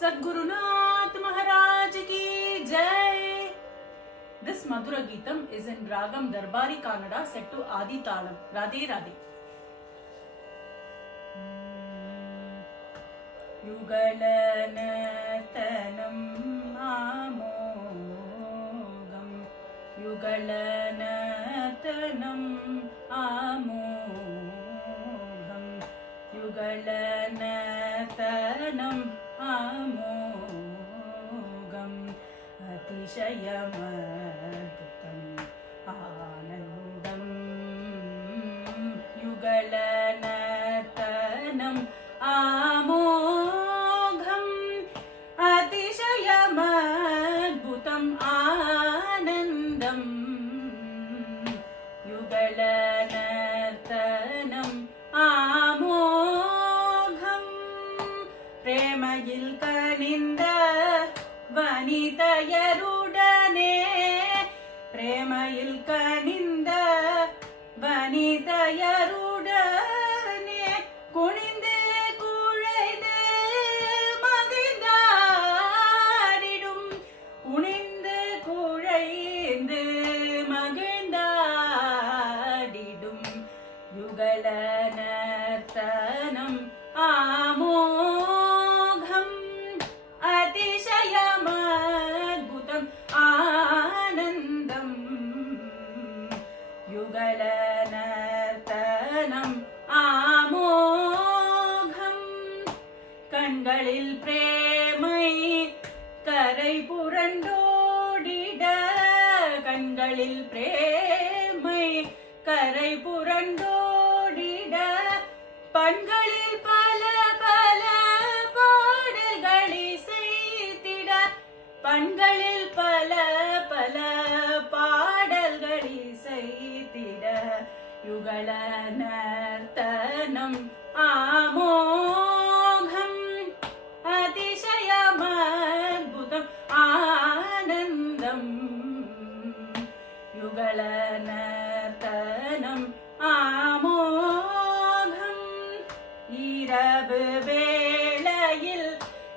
Sadgurunath Maharaj ki Jai. This Madhura Geetam is in Ragam Darbari Kannada set to Adi Talam. Radhe Radhe. Yugalanatanam amogam Yugalanatanam amogam Yugalanatanam amogam Atishayamadutam anandam Yugalanatanam amogam Atishayamadutam anandam Yugalanatanam amogam Premayil kaninda vanitayarudane Premayil kaninda vanitayarudane Kuninde kuzhaithu magindadidum Kuninde kuzhaithu magindadidum Yugalanartanam amogam Atishayamadutam anandam Yugalanartanam amogam Kangalil premai karai purandodida Kangalil premai karai purandodida Pangalil pala pala பாடல்களை செய்திட பண்களில் பல பல பாடல்களை செய்திட யுகலநர்த்தனம் ஆமோகம் அதிசயமத்புதம் ஆனந்தம் யுகலநர்த்தனம் ஆமோகம் இரவு வேளையில்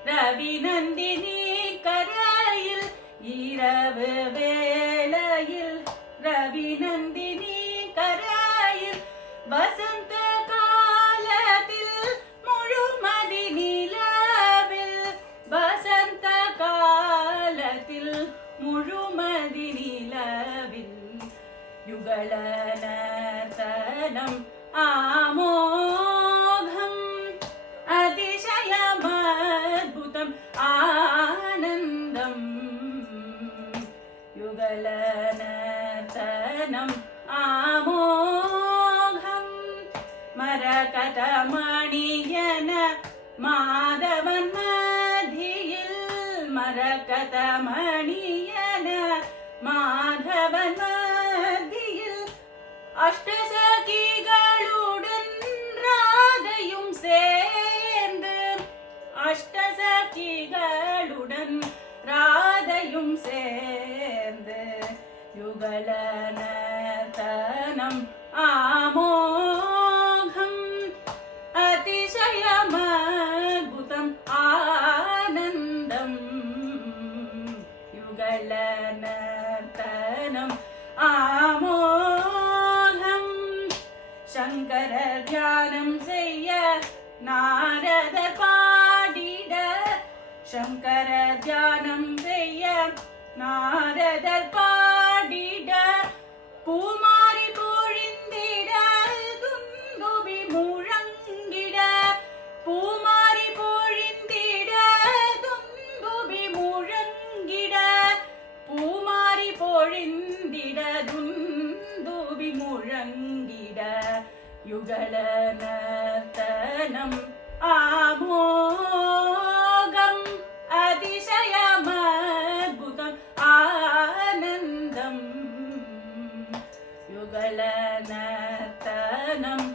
ரவி நந்தினி கரையில் இரவு வேளையில் ரவி நந்தினி கரையில் வசந்த காலத்தில் முழுமதி நிலவில் வசந்த காலத்தில் முழுமதி நிலவில் யுகலநர்த்தனம் ஆமோகம் அதிசயமத்புதம் ஆனந்தம் யுகலநர்த்தனம் ஆமோகம் மரகதமணியன மாதவன் மத்தியில் மரகதமணியன மாதவன் மத்தியில் அஷ்டசகிகளுடன் ராதையும் சேர்ந்து அஷ்டசகிகளுடன் ராதையும் சேர்ந்து யுகலநர்த்தனம் ஆமோகம் அதிசயமத்புதம் ஆனந்தம் யுகலநர்த்தனம் ஆமோகம் சங்கர தியானம் செய்ய நாரதர் பாடிட சங்கர தியானம் செய்ய நாரதர் பாடிட பூமாரி பொழிந்திட துந்துபி முழங்கிட பூமாரி பொழிந்திட துந்துபி முழங்கிட பூமாரி பொழிந்திட துந்துபி முழங்கிட யுகலநர்த்தனம் ஆமோகம் அதிசயமத்புதம் ஆனந்தம் யுகலநர்த்தனம்